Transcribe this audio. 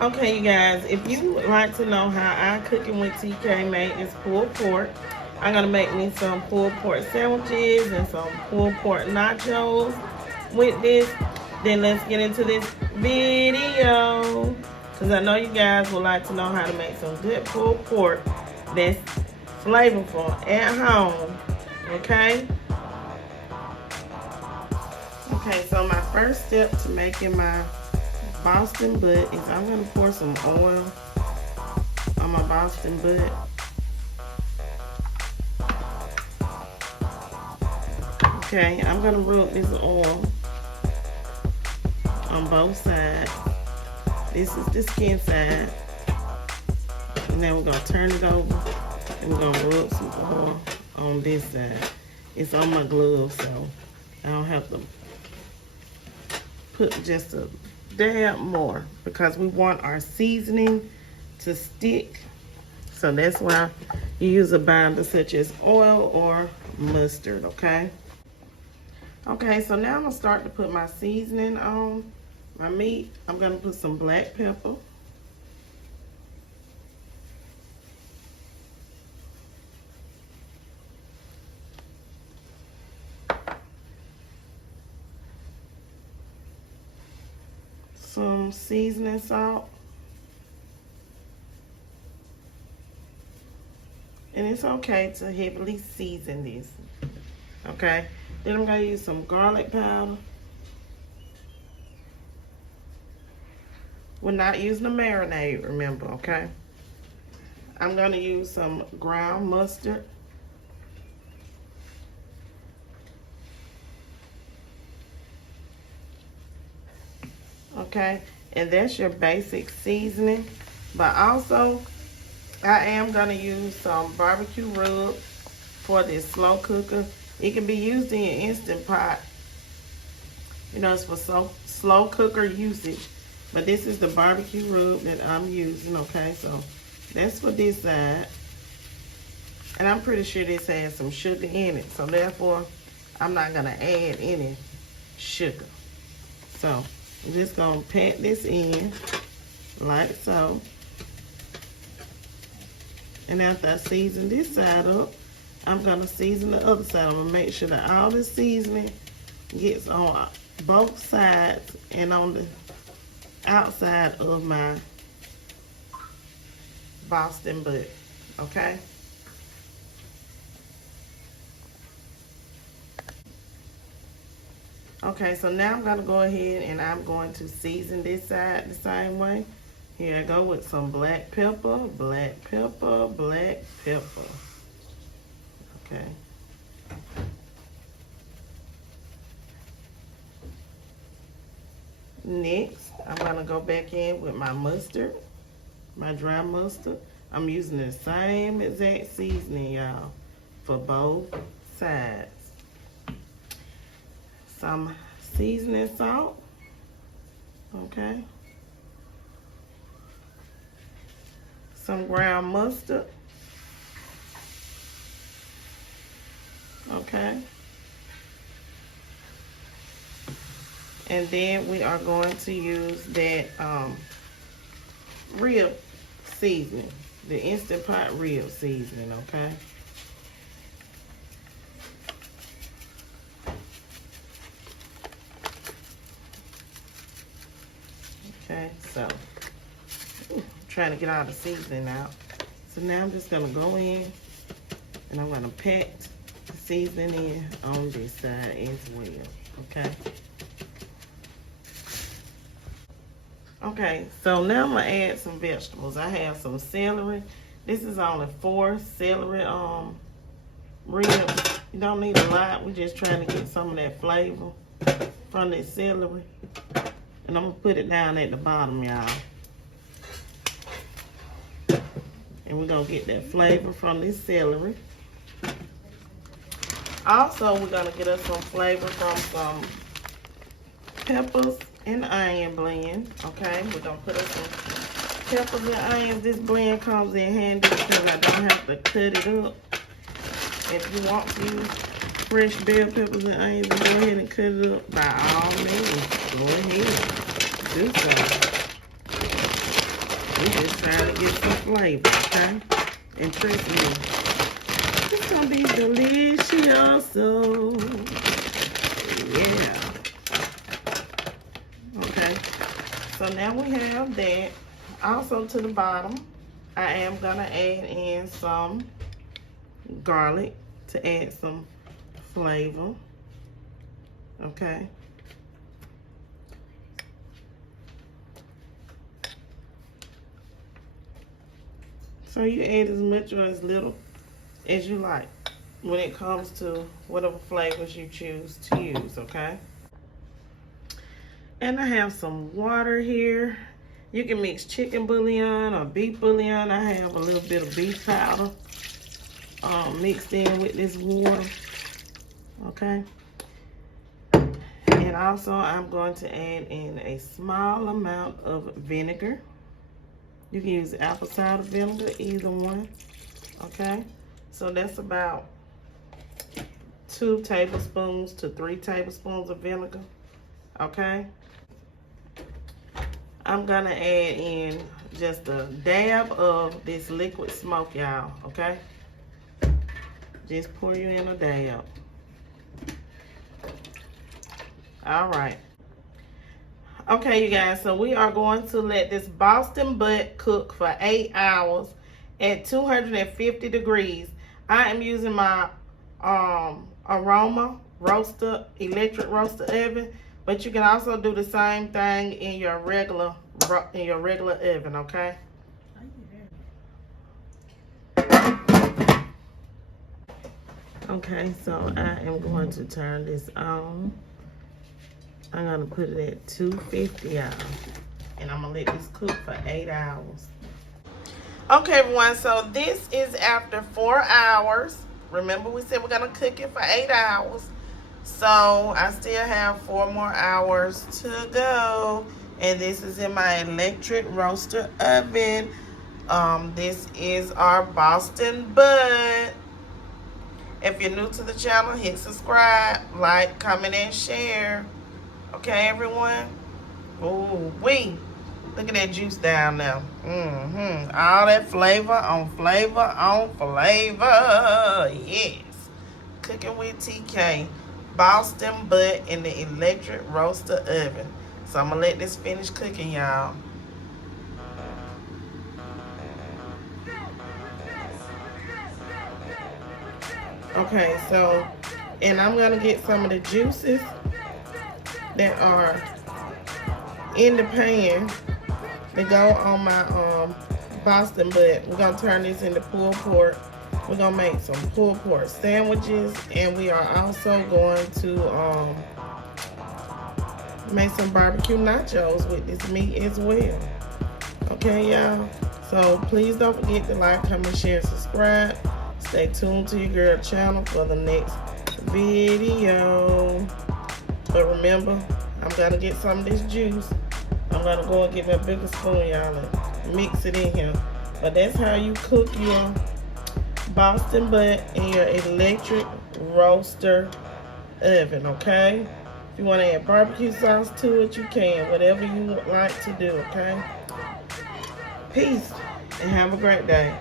Okay, you guys, if you would like to know how I Cooking with TK made this pulled pork, I'm gonna make me some pulled pork sandwiches and some pulled pork nachos with this. Then let's get into this video, because I know you guys would like to know how to make some good pulled pork that's flavorful at home. Okay. Okay, so my first step to making my Boston butt is I'm going to pour some oil on my Boston butt. Okay, I'm going to rub this oil on both sides. This is the skin side. And then we're going to turn it over and we're going to rub some oil on this side. It's on my glove, so I don't have to put just a dab more because we want our seasoning to stick. So that's why you use a binder such as oil or mustard, okay? Okay, so now I'm gonna start to put my seasoning on my meat. I'm gonna put some black pepper. Some seasoning salt. And it's okay to heavily season this, okay? Then I'm gonna use some garlic powder. We're not using a marinade, remember, okay? I'm gonna use some ground mustard. Okay, and that's your basic seasoning. But also, I am gonna use some barbecue rub for this slow cooker. It can be used in your Instant Pot. You know, it's for slow cooker usage. But this is the barbecue rub that I'm using, okay? So that's for this side. And I'm pretty sure this has some sugar in it. So therefore, I'm not gonna add any sugar. So I'm just gonna pat this in like so. And after I season this side up, I'm gonna season the other side. I'm gonna make sure that all the seasoning gets on both sides and on the outside of my Boston butt, okay? Okay, so now I'm gonna go ahead and I'm going to season this side the same way. Here I go with some black pepper, black pepper, black pepper. Okay. Next, I'm gonna go back in with my mustard, my dry mustard. I'm using the same exact seasoning, y'all, for both sides. Some seasoning salt, okay. Some ground mustard, okay. And then we are going to use that rib seasoning, the Instant Pot rib seasoning, okay. Okay, so trying to get all the seasoning out. So now I'm just gonna go in and I'm gonna pat the seasoning in on this side as well, okay? Okay, so now I'm gonna add some vegetables. I have some celery. This is only 4 celery ribs. You don't need a lot. We're just trying to get some of that flavor from the celery. And I'm gonna put it down at the bottom, y'all. And we're gonna get that flavor from this celery. Also, we're gonna get us some flavor from some peppers and onion blend. Okay, we're gonna put us some peppers and onions. This blend comes in handy because I don't have to cut it up. If you want to use fresh bell peppers and onions and go ahead and cut it up, by all means, go ahead, do so. trying to get some flavor, okay? And trust me, it's gonna be delicious. So, yeah. Okay. So now we have that. Also to the bottom, I am gonna add in some garlic to add some flavor. Okay. So you add as much or as little as you like when it comes to whatever flavors you choose to use, okay? And I have some water here. You can mix chicken bouillon or beef bouillon. I have a little bit of beef powder mixed in with this water, okay? And also I'm going to add in a small amount of vinegar. You can use apple cider vinegar, either one, okay? So that's about 2 tablespoons to 3 tablespoons of vinegar, okay? I'm gonna add in just a dab of this liquid smoke, y'all, okay? Just pour you in a dab. All right. Okay, you guys, so we are going to let this Boston butt cook for 8 hours at 250 degrees. I am using my Aroma roaster, electric roaster oven, but you can also do the same thing in your regular oven, okay? Okay, so I am going to turn this on. I'm gonna put it at 250, y'all, and I'm gonna let this cook for 8 hours. Okay, everyone, so this is after 4 hours. Remember, we said we're gonna cook it for 8 hours. So I still have 4 more hours to go. And this is in my electric roaster oven. This is our Boston butt. If you're new to the channel, hit subscribe, like, comment, and share. Okay, everyone? Ooh, look at that juice down there. All that flavor on flavor on flavor. Yes. Cooking with TK. Boston butt in the electric roaster oven. So I'm going to let this finish cooking, y'all. Okay, so, and I'm going to get some of the juices that are in the pan to go on my Boston butt. We're going to turn this into pulled pork. We're going to make some pulled pork sandwiches, and we are also going to make some barbecue nachos with this meat as well. Okay, y'all? So please don't forget to like, comment, share, and subscribe. Stay tuned to your girl channel for the next video. But remember, I'm going to get some of this juice. I'm going to go and get me a bigger spoon, y'all, and mix it in here. But that's how you cook your Boston butt in your electric roaster oven, okay? If you want to add barbecue sauce to it, you can. Whatever you would like to do, okay? Peace, and have a great day.